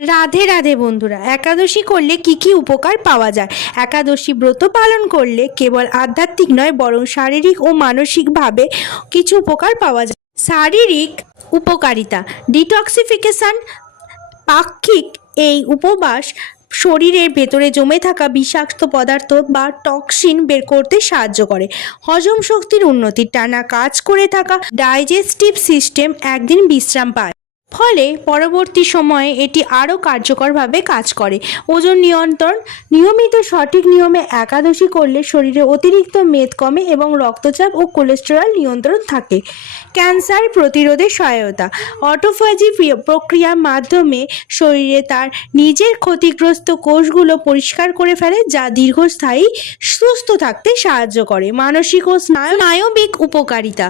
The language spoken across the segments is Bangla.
রাধে রাধে বন্ধুরা, একাদশী করলে কি কি উপকার পাওয়া যায়? একাদশী ব্রত পালন করলে কেবল আধ্যাত্মিক নয় বরং শারীরিক ও মানসিকভাবে কিছু উপকার পাওয়া যায়। শারীরিক উপকারিতা: ডিটক্সিফিকেশন। পাক্ষিক এই উপবাস শরীরের ভেতরে জমে থাকা বিষাক্ত পদার্থ বা টক্সিন বের করতে সাহায্য করে। হজম শক্তির উন্নতি: টানা কাজ করে থাকা ডাইজেস্টিভ সিস্টেম একদিন বিশ্রাম পায়, ফলে পরবর্তী সময়ে এটি আরও কার্যকরভাবে কাজ করে। ওজন নিয়ন্ত্রণ: নিয়মিত সঠিক নিয়মে একাদশী করলে শরীরে অতিরিক্ত মেদ কমে এবং রক্তচাপ ও কোলেস্টেরল নিয়ন্ত্রণ থাকে। ক্যান্সার প্রতিরোধে সহায়তা: অটোফেজি প্রক্রিয়ার মাধ্যমে শরীরে তার নিজের ক্ষতিগ্রস্ত কোষগুলো পরিষ্কার করে ফেলে, যা দীর্ঘস্থায়ী সুস্থ থাকতে সাহায্য করে। মানসিক ও স্নায়বিক উপকারিতা: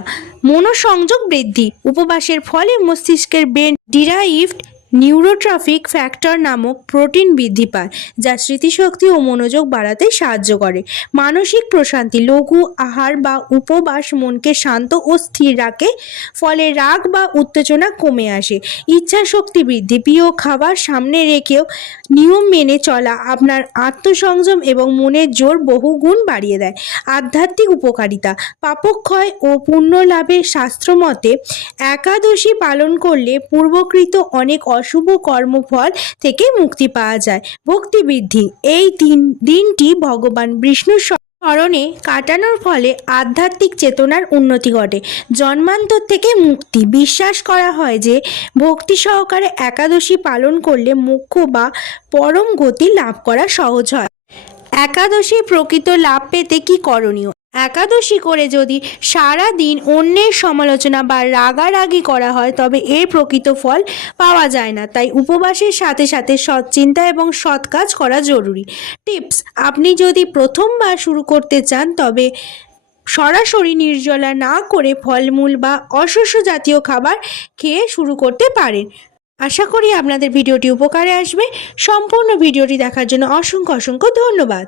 মনোসংযোগ বৃদ্ধি: উপবাসের ফলে মস্তিষ্কের ব্রেন ডিরাইভড নিউরোট্রফিক ফ্যাক্টর নামক প্রোটিন বৃদ্ধি পায়, যা স্মৃতিশক্তি ও মনোযোগ বাড়াতে সাহায্য করে। মানসিক প্রশান্তি: লঘু আহার বা উপবাস মনকে শান্ত ও স্থির রাখে, ফলে রাগ বা উত্তেজনা কমে আসে। ইচ্ছা শক্তি বৃদ্ধি: প্রিয় খাবার সামনে রেখেও নিয়ম মেনে চলা আপনার আত্মসংযম এবং মনের জোর বহুগুণ বাড়িয়ে দেয়। আধ্যাত্মিক উপকারিতা: পাপক্ষয় ও পুণ্য লাভের শাস্ত্রমতে একাদশী পালন করলে পূর্বকৃত অনেক অশুভ কর্মফল থেকে মুক্তি পাওয়া যায়। ভক্তি বৃদ্ধি: এই দিনটি ভগবান বিষ্ণুর স্মরণে কাটানোর ফলে আধ্যাত্মিক চেতনার উন্নতি ঘটে। জন্মান্তর থেকে মুক্তি: বিশ্বাস করা হয় যে ভক্তি সহকারে একাদশী পালন করলে মোক্ষ বা পরম গতি লাভ করা সহজ হয়। একাদশী প্রকৃত লাভ পেতে কি করণীয়? একাদশী করে যদি সারা দিন অন্যের সমালোচনা বা রাগারাগি করা হয় তবে এর প্রকৃত ফল পাওয়া যায় না। তাই উপবাসের সাথে সাথে সৎ চিন্তা এবং সৎ কাজ করা জরুরি। টিপস: আপনি যদি প্রথমবার শুরু করতে চান তবে সরাসরি নির্জলা না করে ফলমূল বা অশস্য জাতীয় খাবার খেয়ে শুরু করতে পারেন। আশা করি আপনাদের ভিডিওটি উপকারে আসবে। সম্পূর্ণ ভিডিওটি দেখার জন্য অসংখ্য ধন্যবাদ।